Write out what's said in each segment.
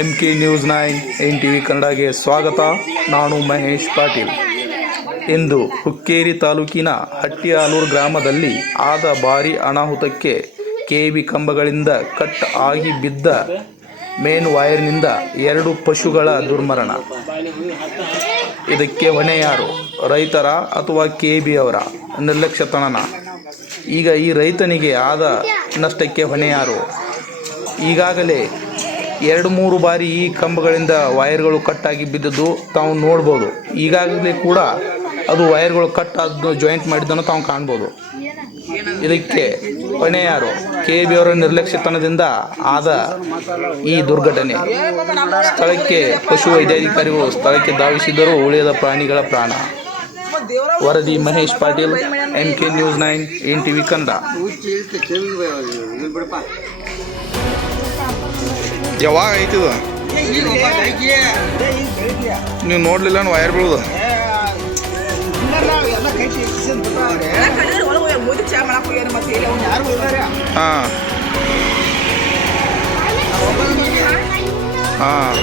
MK news 9 NTV ಕನ್ನಡಗೆ ಸ್ವಾಗತ. ನಾನು ಮಹೇಶ್ ಪಾಟೀಲ್. ಇಂದು ಹುಕ್ಕೇರಿ ತಾಲೂಕಿನ ಹಟ್ಟಿಯಾಲೂರು ಗ್ರಾಮದಲ್ಲಿ ಆದ ಭಾರೀ ಅನಾಹುತಕ್ಕೆ ಕೆವಿ ಕಂಬಗಳಿಂದ ಕಟ್ ಆಗಿ ಬಿದ್ದ ಮೇನ್ ವೈರ್ನಿಂದ 2 ಪಶುಗಳ ದುರ್ಮರಣ. ಇದಕ್ಕೆ ಹೊಣೆ ಯಾರು? ರೈತರ ಅಥವಾ ಕೆಬಿ ಅವರ ನಿರ್ಲಕ್ಷ್ಯತನ? ಈಗ ಈ ರೈತನಿಗೆ ಆದ ನಷ್ಟಕ್ಕೆ ಹೊಣೆ ಯಾರು? ಈಗಾಗಲೇ 2-3 ಬಾರಿ ಈ ಕಂಬಗಳಿಂದ ವೈರ್ಗಳು ಕಟ್ಟಾಗಿ ಬಿದ್ದದ್ದು ತಾವು ನೋಡ್ಬೋದು. ಈಗಾಗಲೇ ಕೂಡ ಅದು ವೈರ್ಗಳು ಕಟ್ ಆದ್ದು ಜಾಯಿಂಟ್ ಮಾಡಿದ್ದನ್ನು ತಾವು ಕಾಣ್ಬೋದು. ಇದಕ್ಕೆ ಹೊಣೆ ಯಾರು? ಕೆಬಿ ಅವರ ನಿರ್ಲಕ್ಷ್ಯತನದಿಂದ ಆದ ಈ ದುರ್ಘಟನೆ. ಸ್ಥಳಕ್ಕೆ ಪಶು ವೈದ್ಯಾಧಿಕಾರಿಗಳು ಸ್ಥಳಕ್ಕೆ ಧಾವಿಸಿದರೂ ಉಳಿದ ಪ್ರಾಣಿಗಳ ಪ್ರಾಣ. ವರದಿ Mahesh Patil, MK news 9 NTV Kannada. ಯಾವಾಗ ಐತಿದ ನೀವು ನೋಡ್ಲಿಲ್ಲ ವೈರ್ ಬೀಳುದು? ಹಾಂ ಹಾಂ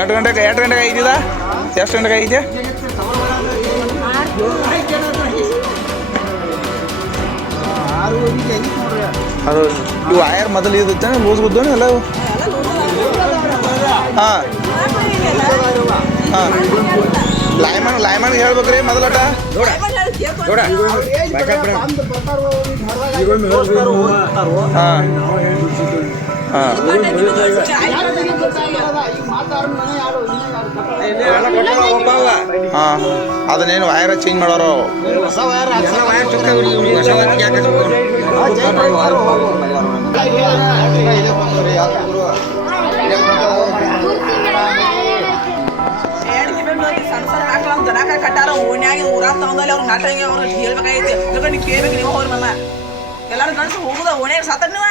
ಎಷ್ಟು ಗಂಟೆಗೆ ಐತಿದ? ಎಷ್ಟು ಗಂಟೆಗೆ ಐತೆ? ಅದು ಇವು ವೈರ್ ಮೊದಲು ಇರುತ್ತೆ ಲೂಸ್ ಗುದ್ದೋಣ ಎಲ್ಲ. ಹಾಂ ಹಾಂ ಲೈಮನ್ಗೆ ಹೇಳ್ಬೇಕ್ರಿ ಮೊದಲಟ. ಹಾಂ ಹಾಂ ಹಾಂ ಅದನ್ನೇನು ವೈರ ಚೇಂಜ್ ಮಾಡೋರು? ಕಟ್ಟಾರ ಓಣ್ಯಾಗ ಊರಾಗ ತಗೊಂಡಲ್ಲಿ ಅವ್ರು ನಾಟ ಅವ್ರು ಹೇಳ್ಬೇಕಾಗೈತಿ. ನೀವು ಕೇಳ್ಬೇಕು, ನೀವು ಹೋಗ್ರಿ ಮಮ್ಮ ಎಲ್ಲಾರು ಗಂಡಸು ಹೋಗುದ ಓಣ್ಯಾಗ ಸಾತ ನೀವ